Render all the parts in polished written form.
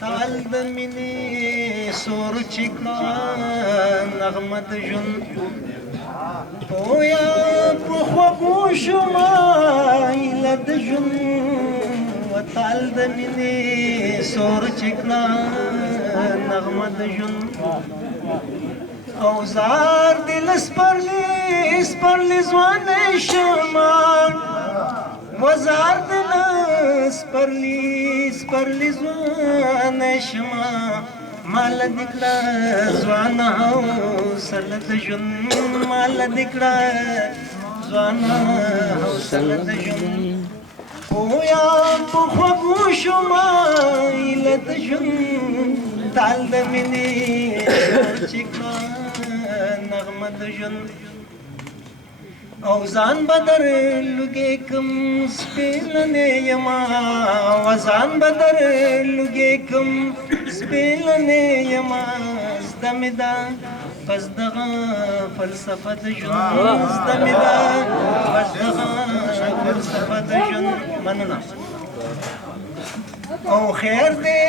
تال د مینې سور چې کړه نغمه د ژوند پویا په خوږو شومه هیله د ژوند وتال د مینې سور چې کړه نغمه د ژوند او زار دل سپرلی ځوانه شمه وزار دل سپرلی ځوانه شمه مال دکړه ځوانه حوصله د ژوند مال دکړه ځوانه حوصله د ژوند پویا په خوږو شومه هیله د ژوند تال د مینې چې کړه نغمه د ژوند او ځان بدر لږې کم سپېلنې یما ځان بدر لږې کم سپېلنې یما زده مې ده پس دغه فلسفه د ژوند زده مې ده پس دغه فلسفه د ژوند مننه او خیر دی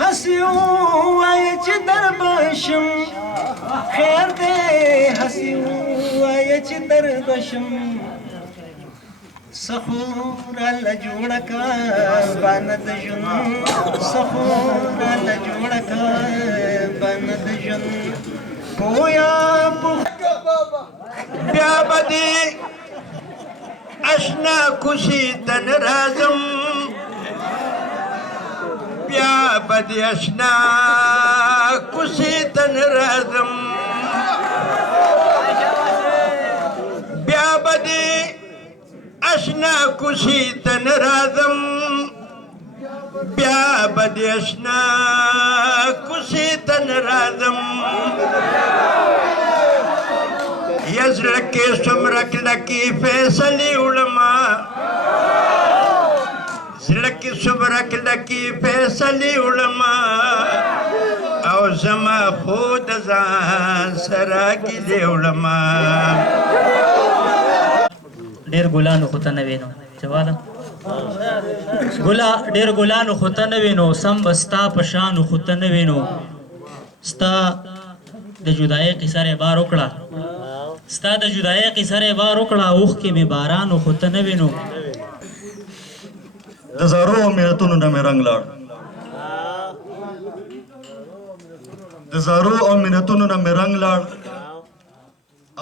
هسې ووایه چې در بشم خیر دی هسې ووایه چې در بشم څه خو راله جوړه که بانه د ژوند څه خو راله جوړه که بانه د ژوند پویا بیا به دې اشنا کوشي ته نه راځم بیا به دې اشنا کوشي ته نه راځم بیا به دې اشنا کوشي ته نه راځم بیا به دې اشنا کوشي ته نه راځم یا زړه کې څومره کلکې فیصلې وړمه زړه کې څومره کلکې فیصلې وړمه او زما خو د ځان سره ګیلې وړمه ډېر ګلانو خو ته نه وې نو جواله ډېر ګلانو خو ته نه وې نو سم به ستا په شانو خو ته نه وې نو ستا د جدایۍ قصه رې بار وکړه ستا د جدایۍ قصه رې بار وکړه اوښکې مې بارانو خو ته نه وې نو د زارو او مینتونو نه مې رنګ لاړ د زارو او مینتونو نه مې رنګ لاړ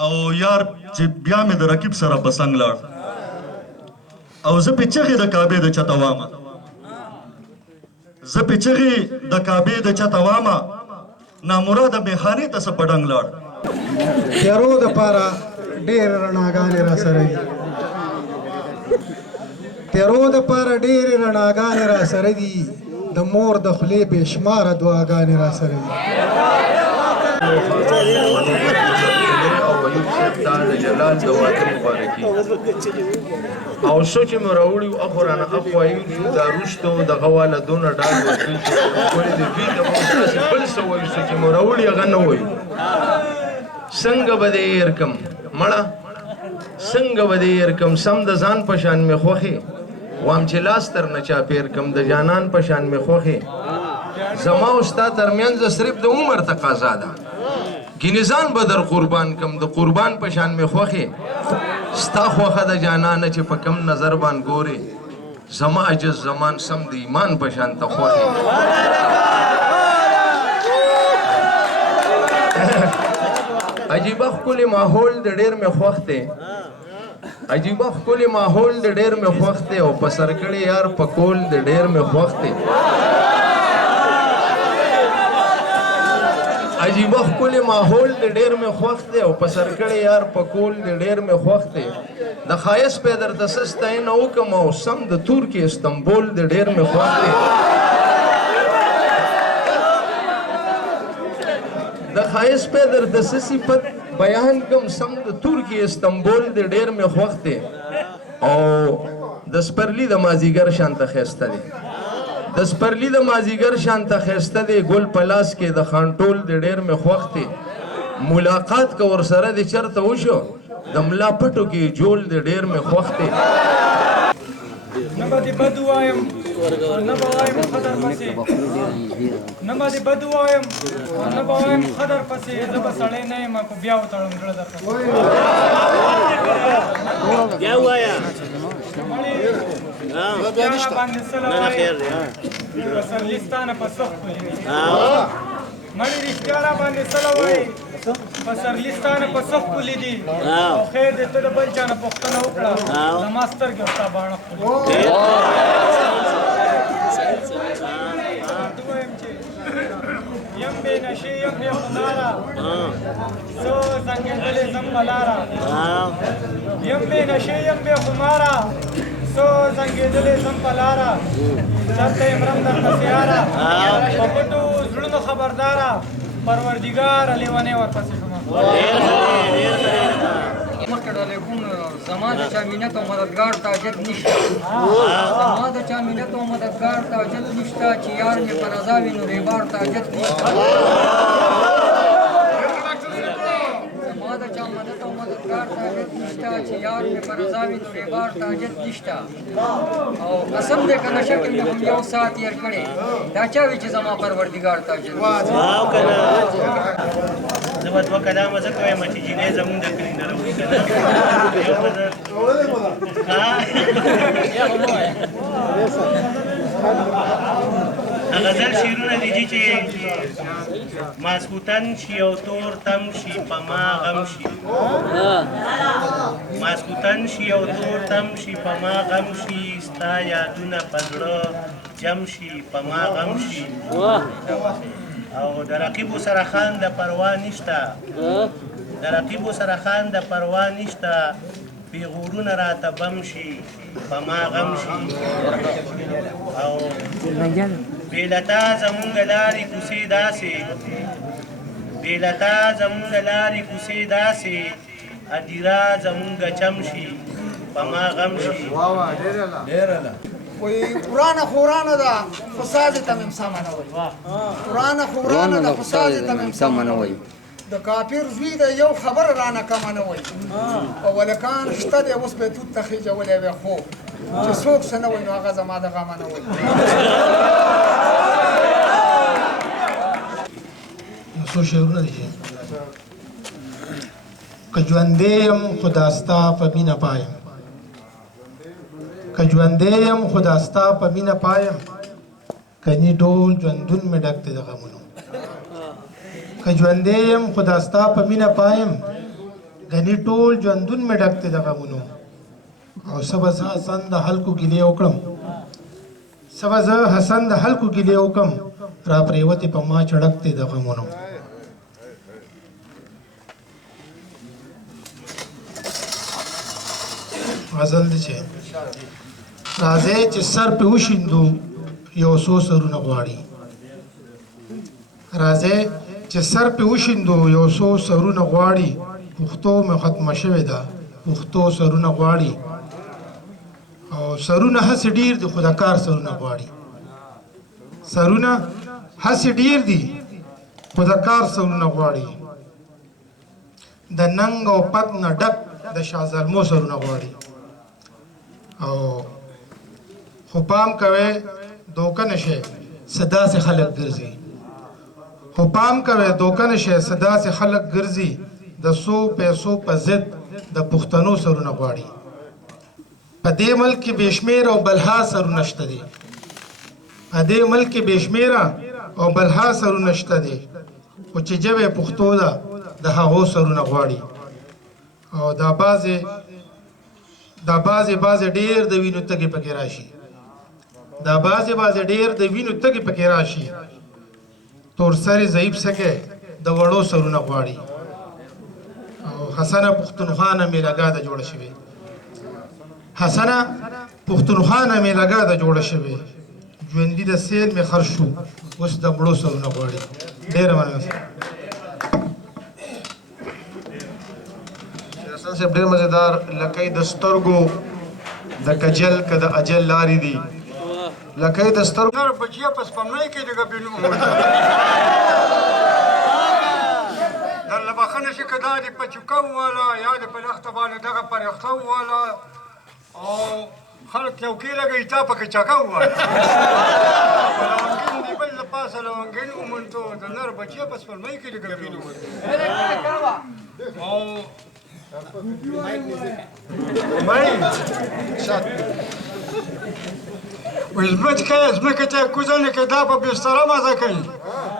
او یار چې بیا مې د رقیب سره بسنګ لاړ او زه پې چغې د کعبې د چته وامه زه پې چغې د کعبې د چته وامه نامراده میخانې ته څه په ډنګ لاړ تیارو دپاره ډېرې رڼاګانې را سره دي تیارو دپاره ډېرې رڼاګانې را سره دي د مور د خولې بې شماره دعاګانې را سره دي د جلال د واده مبارکي او سوچ مې راوړي اخو رانه اخوایي دا روستو دغه واله دونه ډاډ ورکړي چې ولې د دوی د داسې بل څه وایي سوچ مې راوړي هغه نه وایي څنګه به دې هېر کړم مړه څنګه به دې هېر کړم سم د ځان په شان مې خوښې وام چې لاس تر نه چاپېر کړم د جانان په شان مې خوښې زما او ستا ترمنځ صرف د عمر تقاضا ده ګینې ځان به در قربان کم د قربان په شان مې خوښې ستا خوښه د جانانه چې په کم نظر باندې ګورې زما عجز زمان سم د ایمان په شان ته خوښې عجیبه ښکلی ماحول د ډېر مې خوښ دی عجیبه ښکلی ماحول د ډېر مې خوښ دی او په سر کړی یار په کول د ډېر مې خوښ دی عجیبه ښکلی ماحول د ډېر مې خوښ دی او په سر کړی یار په کول د ډېر مې خوښ دی د ښایست پې درته څه ستاینه وکړم او سم د تورکې استنبول د ډېر مې خوښ دی د ښایست پې درته څه صفت بیان کړم سم د تورکې استنبول د ډېر مې خوښ دی او د سپرلي د مازدیګر شانته ښایسته دی د سپرلي د مازدیګر شانته ښایسته دی ګل په لاس کې د خانټول د ډېر مې خوښ دی ملاقات که ورسره د چېرته وشو د ملا پټو کې جول د ډېر مې خوښ دی نه به دې بد ووایم نه به وایم قدر پسې نه به دې بد ووایم نه به وایم قدر پسې زه به سړی نه یم خو بیا وتړم زړه درته بیا ووایه بیا راباندې څه له وایې پسرلي ستا نه په سخت پلي مړې رښتیا راباندې څه له وایې پسرلي ستا نه په سخت پلي دي او خیر دې ته د بل چا نه پوښتنه وکړه زما سترګې او ستا باڼه ښکلي ووایم چې یم بې نشې یم بې خماره زه زنګېدلې ځم په لاره یم بې نشې یم بې خماره زه زنګېدلې ځم په لاره چرته یې مرم درپسې یاره په پټو زړونو خبرداره پروردګاره لیونۍ ورپسې شومه مخکې ډالۍ کوم زما د چا مینت او مددګار ته حاجت نشته زما د چا مینت او مددګار ته حاجت نشته چې یار مې په رضا وي نو ریبار ته حاجت نشته زما د چا مدد او مددګار ته حاجت نشته چې یار مې په رضا وي نو ریبار ته حاجت نشته او قسم دی که نه شکل مې هم یو ساعت تېر کړی دا چا وي چې زما پروردګار ته حاجت زه به دوه کلامه ځکه وایم چې جینۍ زمونږ د کلي نه راوړي که نه غزل شعرونه دي چې ماسکوتن شي او تور تم شي په ما غم شي ماسکوتن شي او تور تم شي په ما غم شي ستا یادونه په زړه جم شي په ما غم شي او د رقیبو سره خان د پروا نشته د رقیبو سره خان د پروا نشته پیغورونه راته بم شي په ما غم شي او بېلتا زمونږ لارې کوڅې داسې بېلتا زمونږ لارې کوڅې داسې هدیره زمونږ چم شي په ما غم شي وی قرآن خورانه ده خو سازې ته مې امسا منوئ قرآن خورانه ده خو سازې ته مې امسا منوئ د کافر زوی د یو خبر رانه کمه نه وایي او ولکان شته دی اوس به توت ته خېجولی وی خو چې څوک څه نه وایي نو هغه زما د غمه نه وایي یو څو شعرونه دي که ژوندی یم خو دا ستا په مینه پایم که ژوندی یم خو دا ستا په مینه پایم کني ډول ژوندون مې ډک دی د غمونو که ژوندی یم خو دا ستا په مینه پایم کني ټول ژوندون مې ډک دی د غمونو او څه به زه حسن د خلکو ګیلې وکړم څه به زه حسن د خلکو ګیلې وکړم را پرېوتې په ما چړک دی د غمونو غزل دی چې راځئ چې سر پې وشیندو یو څو سرونه غواړي راځئ چې سر پې وشیندو یو څو سرونه غواړي پښتو مې ختمه شوې ده پښتو سرونه غواړي او سرونه هسې ډېر دي خو د کار سرونه غواړي سرونه هسې ډېر دي خو د کار سرونه غواړي د ننګ او پت نه ډک د شاه زلمو سرونه غواړي او خو پام کوئ دوکه نشئ څه داسې خلک ګرځي خو پام کوئ دوکه نشئ څه داسې خلک ګرځي د څو پیسو په ضد د پښتنو سرونه غواړي په دې ملک کې بې شمېره او بلها سرونه شته دي په دې ملک کې بې شمېره او بلها سرونه شته دي خو چې ژبه یې پښتو ده د هغو سرونه غواړي او دا بعضې ډېر د وینو تږې پکې راشي دا بعضې ډېر د وینو تږې پکې راشي تور سرې ضعیف سکې د وړو سرونه غواړي او حسنه پښتونخوا نه مې لګا ده جوړه شوې حسنه پښتونخوا نه مې لګا ده جوړه شوې ژوندي د سیل مې خر شو اوس د مړو سرونه غواړي ډېره مننه صاحب ډېر مزیدار لکۍ د سترګو د کجل که د اجل لارې دي لکۍ د سترګو بچیا په سپمنۍ کې دغه بینو در له بخښنه شي که دا دې په چوکه وواله یا دې په لښته باندې دغه پرېښته وواله او خلک چوکۍ لګوي تا پکې چکه ووایه لونګین دی بل له پاسه لونګین ومنتو د نر بچی په سپلمۍ کې د ګلبین ومنتو او ځمکې ته یې کوزه نه کوي دا په بستره مزه کوي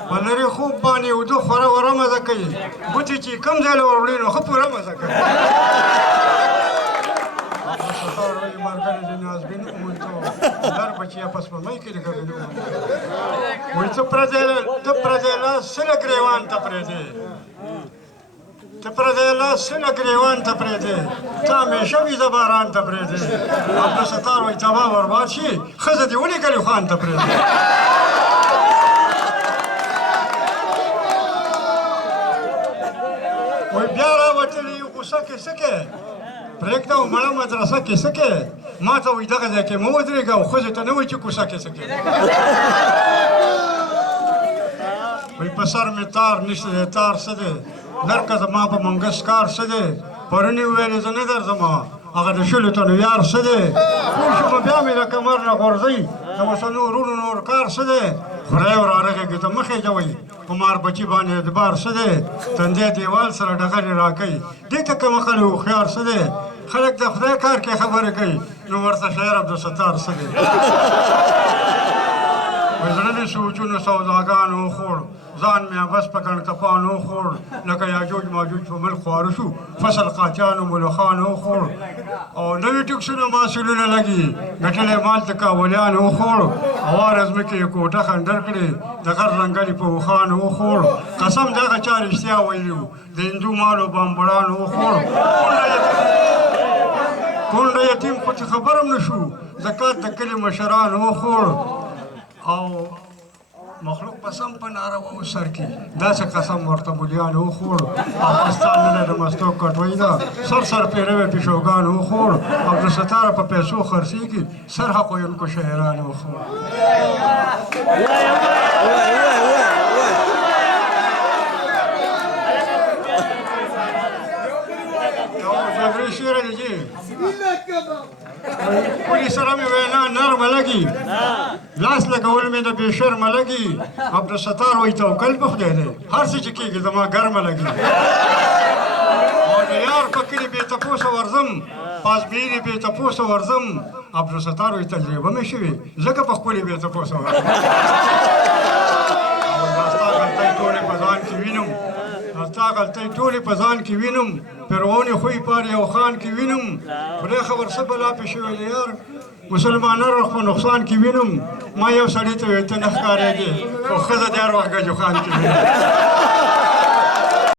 په لرې خوب باندې اوده خوره وره مزه کوي بوټي چې کوم ځای له وروړي نو ښه پوره مزه کوي ملګری د نازبین ومنتو نر بچی په سپلمۍ کې د ګلبین ومنتو وایي ته پردی لاس سله ګریوان ته پرېږدې ته پردی لاس سله ګریوان ته پرېږدې ته همیشه وي د باران ته پرېږدې عبدالستار وایي تباه برباد شي ښځه دې ولیکلې خوان ته پرېږدې وایي بیا راوتلي غوسه کې څه کې پرېږده او مړه مدرسه کې څه کې ما ته وایي دغه ځای کې مه ودرېږه او ښځې ته نه وایي چې کوڅه کې څه کې وایي په سر مې تار نشته دی تار څه دی لرکه زما په منګس کار څه دی پرونی وویلې زه نه درځم هغه د شلو تنو یار څه دی پوه شومه بیا مې د کمر نه غورځوي د اوسنو ورونو نور کار څه دی خدای ورارغېږي ته مه خېجوئ په مار بچي باندې اعتبار څه دی تندی دیوال سره ډغرې راکوي دې ته که مخلې هوښیار څه دی خلک د خدای کار کې خبرې کوي نو ورته شاعر عبدالستار څه دی وایي زړه د سوچونو سوداګانو وخوړ ځان مې بس په کڼکپانو وخوړ لکه یاجوج ماجوج په ملک خواره شو فصل قاچیانو ملخانو وخوړ او نوي ټکسونو محصولونه لګي ګټلی مال ته کابلیانو وخوړ هواره ځمکې یې کوټه خنډر کړې د غر ځنګلې په اوښانو وخوړ قسم دغه چا رښتیا ویلي وو د هندو مالو بامبړانو وخوړ کونډه یتیم خو چې خبر هم نه شو زکات د کلي مشرانو وخوړ او مخلوق په سم په ناروا سر کې داسې قسم ورته مولیانو وخوړ افغانستان نه د مستو کټوۍ ده سر پیروي پیشوګانو وخوړ عبدالستاره په پیسو خرڅېږي سر حق ویونکو شاعرانو وخوړ جبري شعر دی جی کولی سره مې وینا نرمه لګي لاس لګول مې د بې شرمه لګي عبدالستار وایي توکل په خدای دی هر څه چې کېږي زما ګرمه لګي او د یار په کلي بې تپوسه ورځم پازبیري بې تپوسه ورځم عبدالستار وایي تجربه مې شوې ځکه په خپلې بې تپوسه ورځم او دا ستا غلطۍ ټولې په ځان کې وینم ستا غلطۍ ټولې په ځان کې وینم فرعون خوی پار یو خان کې وینم خدای خبر څه بلا پې شوی دی یار مسلمانانو خو نقصان کې وینم ما یو سړي ته وایي ته نه ښکارېږې خو ښځه د هر وخت ګجو خان کې وینم